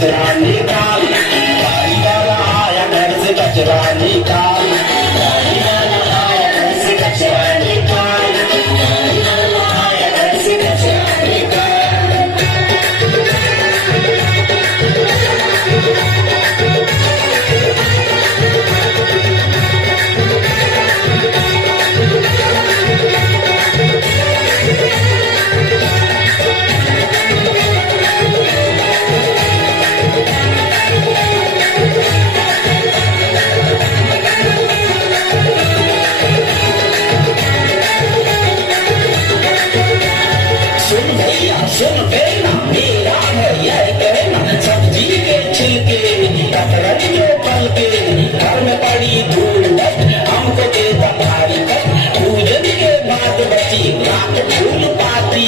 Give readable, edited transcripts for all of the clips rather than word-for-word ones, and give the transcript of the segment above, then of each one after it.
कचरा निकाल, गाड़ी वाला आया घर से कचरा निकाल, गाड़ी वाला आया घर से कचरा निकाल, गाड़ी वाला आया घर से कचरा निकाल। सुन बेना मेरा है यह कहना, सब्जी के छिलके कतरन जो पल के, घर में पड़ी धूल हमको देता भारी कर, पूजन के बाद बची रात फूल पाती,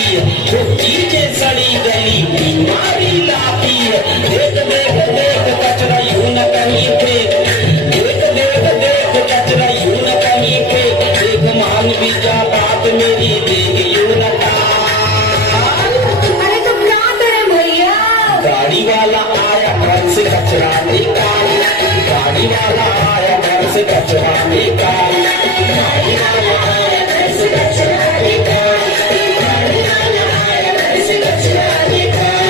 जो चीजें सड़ी गली बीमारी लाती। देख देख देख कचरा यूं न कहीं फेंक, देख देख देख कचरा यूं न कहीं फेंक, देख मान भी जा बात मेरी, देख यूं न गाड़ी वाला आया घर से कचरा निकाल, गाड़ी वाला आया घर से कचरा निकाल, गाड़ी वाला आया घर से कचरा निकाल, गाड़ी वाला आया घर से कचरा निकाल।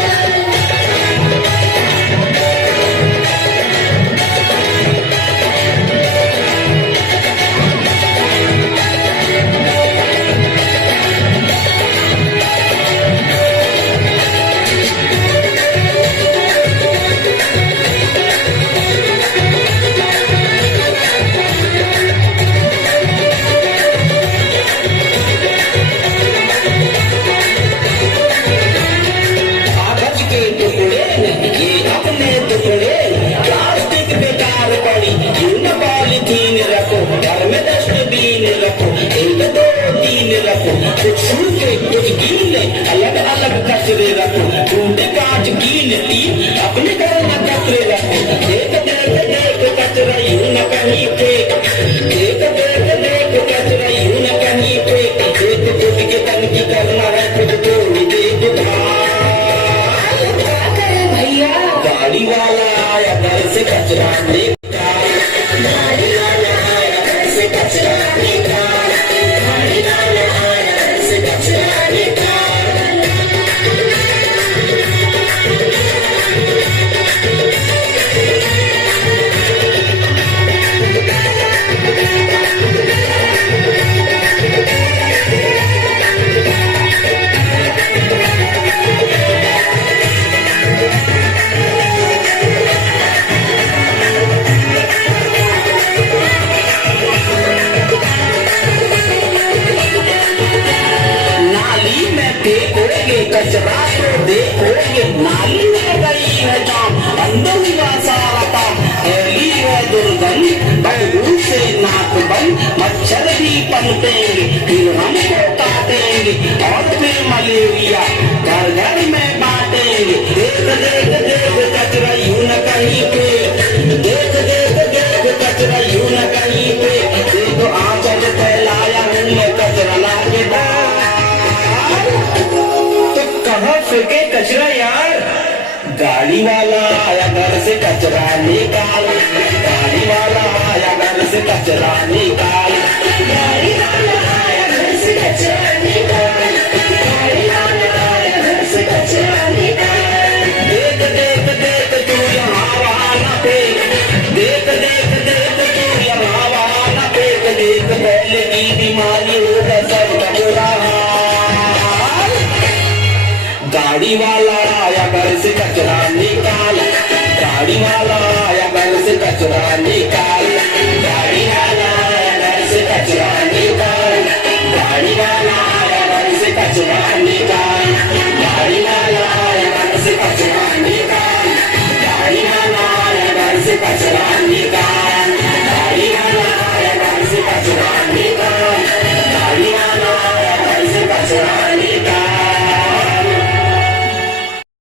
घर में डस्टबिन रखो, एक दो तीन रखो, कुछ सूखे कुछ गीले अलग अलग कचरे रखो, टूटे कांच कील तीन अपने घर में कचरे रखो। देख देख देख कचरा यूं न कहीं फेंक, देख देख देख कचरा यूं न कहीं फेंक, देख खुद के तन की करना है खुद को देख भैया। गाड़ी वाला आया घर से कचरा निकाल, गाड़ी वाला आया घर से कचरा निकाल, गाड़ी वाला आया घर से कचरा निकाल। कचरा तो देखोगे नाली में गई है जाम, अंदर हुआ सारा काम, फैली है दुर्गंध बदबू से नाक बंद, मच्छर भी पनपेंगे फिर हमको काटेंगे और फिर मलेरिया घर घर में बांटेंगे। देख देख देख कचरा यूं न कहीं पे, देख देख देख कचरा यूं न कहीं पे, देखो आंचल फैलाया हमने कचरा लाके फेंके कचरा यार। गाड़ी वाला आया घर से कचरा निकाल, गाड़ी वाला आया घर से कचरा निकाल, गाड़ी वाला आया घर से कचरा निकाल, गाड़ी वाला आया घर से कचरा निकाल। देख देख देख तू यहाँ वहाँ न फेंक, देख देख देख तू यहाँ वहाँ न फेंक, देख पहले की बीमारी होगा सब कचरा। गाड़ी वाला आया घर से कचरा